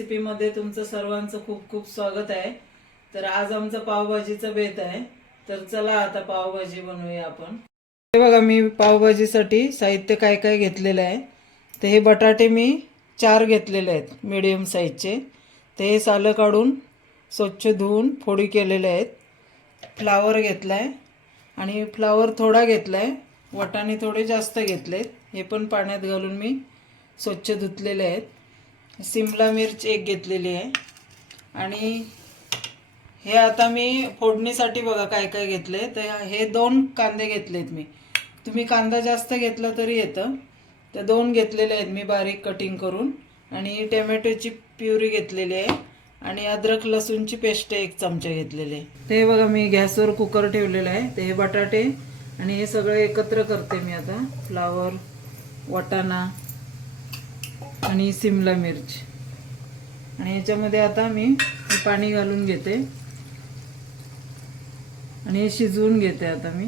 तुमचं सर्वांचं खूप खूप स्वागत आहे. तर आज आमचं पावभाजीचा बेत आहे. तर चला आता पावभाजी बनवूया आपण. हे बघा मी पावभाजीसाठी साहित्य काय काय घेतलेलं आहे. तर हे बटाटे मी चार घेतलेले आहेत मीडियम साईजचे ते हे सालं काढून स्वच्छ धुवून फोडी केलेले आहेत. फ्लावर घेतला आहे आणि फ्लावर थोडा घेतला आहे वटाणे थोडे जास्त घेतलेत. हे पण पाण्यात घालून मी स्वच्छ धुतलेले आहेत. सिमला मिरच एक घेतलेली आहे. आणि हे आता मी फोडणीसाठी बघा काय काय घेतले तर हे दोन कांदे घेतलेत मी. तुम्ही कांदा जास्त घेतला तरी येतं. तर दोन घेतलेले आहेत मी बारीक कटिंग करून. आणि टोमॅटोची प्युरी घेतलेली आहे. आणि अद्रक लसूणची पेस्ट एक चमचा घेतलेली आहे. ते बघा मी गॅसवर कुकर ठेवलेलं आहे. ते हे बटाटे आणि हे सगळं एकत्र करते मी आता. फ्लावर वाटाणा आणि सिमला मिर्च. आणि याच्यामध्ये आता मी पाणी घालून घेते. आणि हे शिजवून घेते आता मी.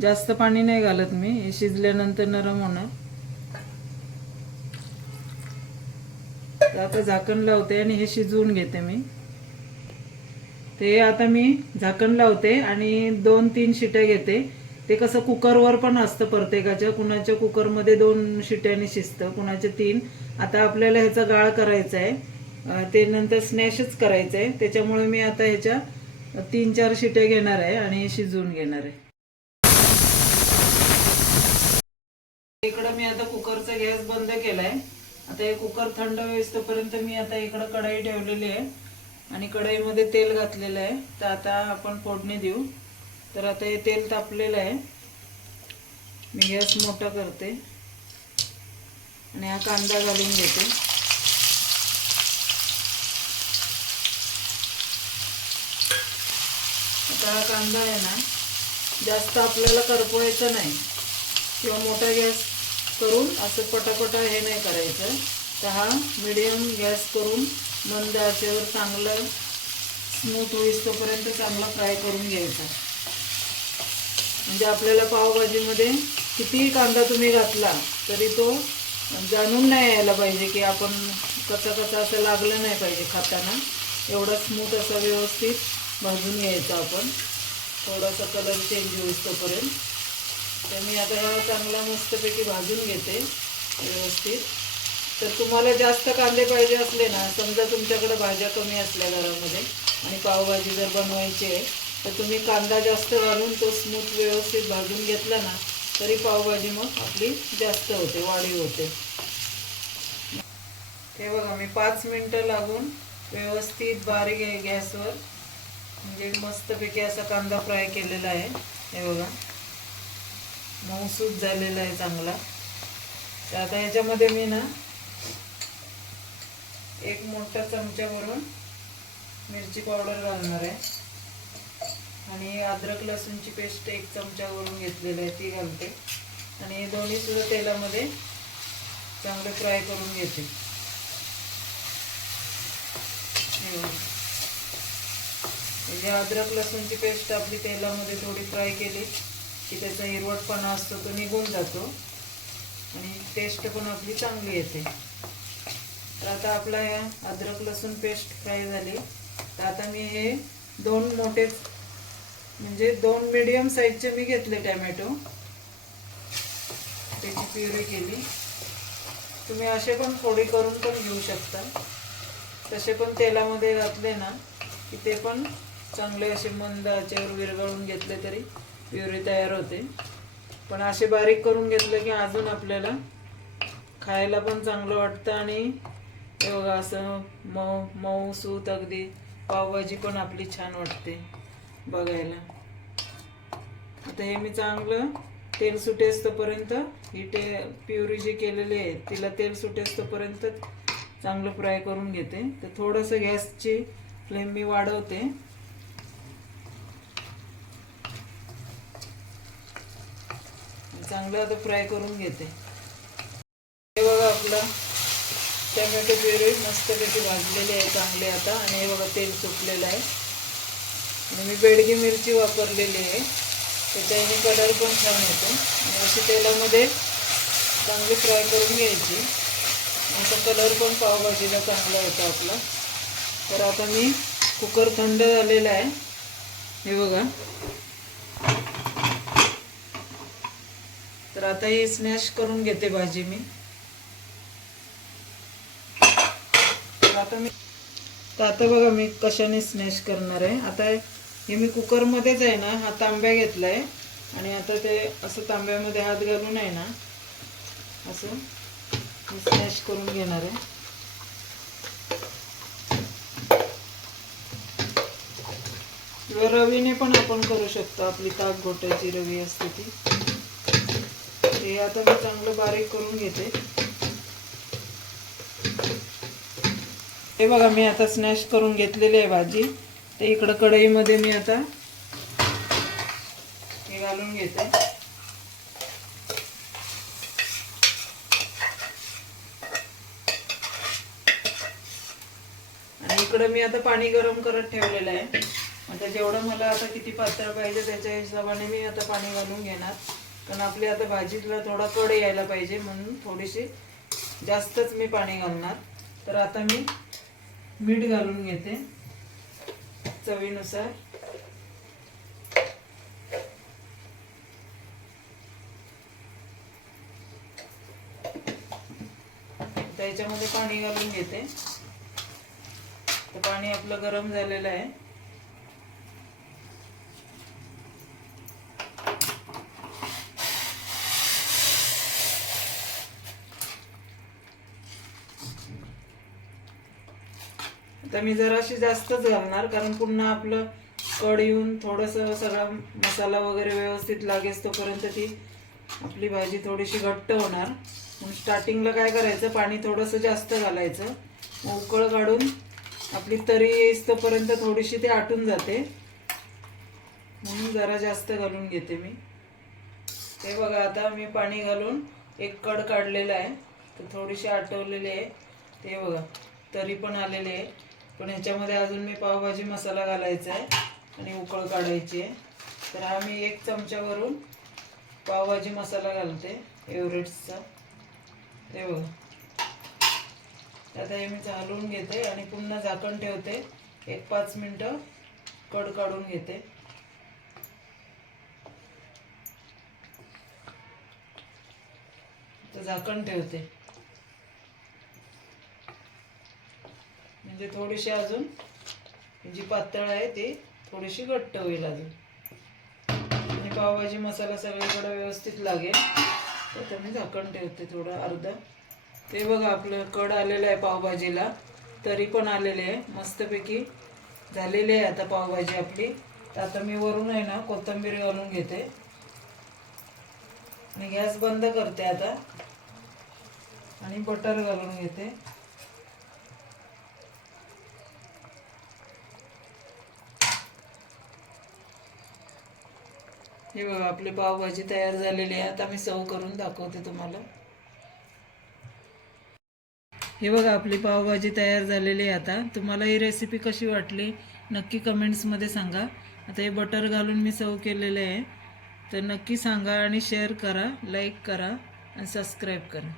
जास्त पाणी नाही घालत मी हे शिजल्यानंतर नरम होणार. तर आता झाकण लावते आणि हे शिजवून घेते मी. ते आता मी झाकण लावते आणि दोन तीन शिट्या घेते. ते कसं कुकरवर पण असतं प्रत्येकाच्या. कुणाच्या कुकरमध्ये दोन शिट्याने शिजतं कुणाच्या तीन. आता आपल्याला ह्याचा गाळ करायचा आहे ते नंतर स्नॅशच करायचं आहे त्याच्यामुळे मी आता ह्याच्या तीन चार शिट्या घेणार आहे आणि शिजवून घेणार आहे इकडं मी आता कुकरचा गॅस बंद केलाय. आता हे कुकर थंड होईस्तोपर्यंत मी आता इकडं कढाई ठेवलेली आहे आणि कढाईमध्ये तेल घातलेलं आहे तर आता आपण फोडणी देऊ. तर आता हे तेल तापलेलं आहे. मी गॅस मोठा करते. आणि हा कांदा घालून घेते. आता हा कांदा आहे ना जास्त आपल्याला करपवायचा नाही. किंवा मोठा गॅस करून असं पटापटा हे नाही करायचं. तर हा मिडियम गॅस करून मंद आचेवर चांगलं स्मूथ होईस तोपर्यंत चांगला फ्राय करून घ्यायचा. म्हणजे आपल्याला पावभाजीमध्ये कितीही कांदा तुम्ही घातला तरी तो जाणून नाही यायला पाहिजे की आपण कचा कचा असं लागलं नाही पाहिजे खाताना. एवढा स्मूथ असा व्यवस्थित भाजून घ्यायचा आपण. थोडासा कलर चेंज होईस तोपर्यंत. तर मी आता हा चांगला मस्तपैकी भाजून घेते व्यवस्थित. तर तुम्हाला जास्त कांदे पाहिजे असले ना समजा तुमच्याकडे भाज्या कमी असल्या घरामध्ये आणि पावभाजी जर बनवायची आहे तर तुम्ही कांदा जास्त घालून तो स्मूथ व्यवस्थित भाजून घेतला ना तरी पावभाजी मग आपली जास्त होते वाढीव होते. हे बघा मी पाच मिनटं लागून व्यवस्थित बारीक आहे गॅसवर. म्हणजे मस्तपैकी असा कांदा फ्राय केलेला आहे. हे बघा. मऊसूद झालेला आहे चांगला. तर आता याच्यामध्ये मी ना एक मोठा चमच्यावरून मिरची पावडर घालणार आहे. आणि अद्रक लसूणची पेस्ट एक चमचा भरून घेतलेली आहे ती घालते. आणि हे दोन्ही सुद्धा तेलामध्ये चांगलं फ्राय करून घेते. म्हणजे अद्रक लसूणची पेस्ट आपली तेलामध्ये थोडी फ्राय केली की त्याचा हिरवटपणा असतो तो निघून जातो. आणि टेस्ट पण आपली चांगली येते. तर आता आपला ह्या अद्रक लसूण पेस्ट फ्राय झाली. तर आता मी हे दोन मोठे म्हणजे दोन मिडियम साईजचे मी घेतले टॅमॅटो त्याची प्युरी केली. तुम्ही असे पण फोडी करून पण घेऊ शकता. तसे पण तेलामध्ये घातले ना की ते पण चांगले असे मंद आचेवर विरघळून घेतले तरी प्युरी तयार होते. पण असे बारीक करून घेतलं की अजून आपल्याला खायला पण चांगलं वाटतं आणि हे बघा असं मऊ मऊ सूत अगदी पावभाजी पण आपली छान वाटते. बघायला. आता हे मी चांगलं तेल सुटेस तोपर्यंत ही टे प्युरी जी केलेली आहे तिला तेल सुटेस तोपर्यंत चांगलं फ्राय करून घेते. तर थोडंसं गॅसची फ्लेम मी वाढवते. चांगलं आता फ्राय करून घेते. हे बघा आपलं टमॅटो प्युरी मस्तपैकी भाजलेली आहे चांगले आता. आणि हे बघा तेल सुटलेलं आहे. आणि मी बेडगी मिरची वापरलेली आहे. त्याच्याने कलर पण छान येतो. आणि अशी तेलामध्ये चांगली फ्राय करून घ्यायची. असा कलर पण पावभाजीला चांगला होता आपला. तर आता मी कुकर थंड झालेला आहे. हे बघा. तर आता ही स्मॅश करून घेते भाजी मी. तर आता मी तर आता बघा मी कशाने स्मॅश करणार आहे. आता हे मी कुकरमध्येच आहे ना हा तांब्या घेतला आहे आणि आता ते असं तांब्यामध्ये हात घालून आहे ना असं स्मॅश करून घेणार आहे. किंवा रवीने पण आपण करू शकतो आपली ताक घोटायची रवी असते ती. हे आता मी चांगलं बारीक करून घेते. हे बघा मी आता स्नॅश करून घेतलेली आहे भाजी. ते इकडं कढईमध्ये मी आता हे घालून घेते. आणि इकडं मी आता पाणी गरम करत ठेवलेलं आहे. आता जेवढं मला आता किती पातळ पाहिजे त्याच्या हिशोबाने मी आता पाणी घालून घेणार. कारण आपली आता भाजीला थोडा कड यायला पाहिजे म्हणून थोडीशी जास्तच मी पाणी घालणार. तर आता मी मीठ घालून घेते चवीनुसार. त्याच्यामध्ये पाणी घालून घेते. तर पाणी आपलं गरम झालेलं आहे. आता मी जराशी जास्तच घालणार कारण पुन्हा आपलं कड येऊन थोडंसं सगळा मसाला वगैरे व्यवस्थित लागेल तोपर्यंत ती आपली भाजी थोडीशी घट्ट होणार. म्हणून स्टार्टिंगला काय करायचं पाणी थोडंसं जास्त घालायचं. उकळ काढून आपली तरी येईस तोपर्यंत थोडीशी ते आटून जाते. म्हणून जरा जास्त घालून घेते मी. ते बघा आता मी पाणी घालून एक कड काढलेला आहे. तर थोडीशी आटवलेली आहे. ते बघा तरी पण आलेले आहे. पण ह्याच्यामध्ये अजून मी पावभाजी मसाला घालायचा आहे आणि उकळ काढायची आहे. तर हा मी एक चमच्यावरून पावभाजी मसाला घालते एव्हरेस्टचा. ते बघा. आता हे मी चालवून घेते आणि पुन्हा झाकण ठेवते. एक पाच मिनटं कड काढून घेते. तर झाकण ठेवते. म्हणजे थोडीशी अजून जी पातळ आहे ती थोडीशी घट्ट होईल अजून. आणि पावभाजी मसाला सगळीकडे व्यवस्थित लागेल. तर मी झाकण ठेवते थोडं अर्धा. ते बघा आपलं कड आलेलं आहे पावभाजीला. तरी पण आलेले आहे. मस्तपैकी झालेली आहे आता पावभाजी आपली. तर आता मी वरून आहे ना कोथिंबीर घालून घेते. आणि गॅस बंद करते आता. आणि बटर घालून घेते. हे बघा आपली पावभाजी तयार झालेली आहे. आता मी सर्व करून दाखवते तुम्हाला. हे बघा आपली पावभाजी तयार झालेली आहे आता. तुम्हाला ही रेसिपी कशी वाटली नक्की कमेंट्समध्ये सांगा. आता हे बटर घालून मी सर्व केलेले आहे. तर नक्की सांगा आणि शेअर करा लाईक करा आणि सबस्क्राईब करा.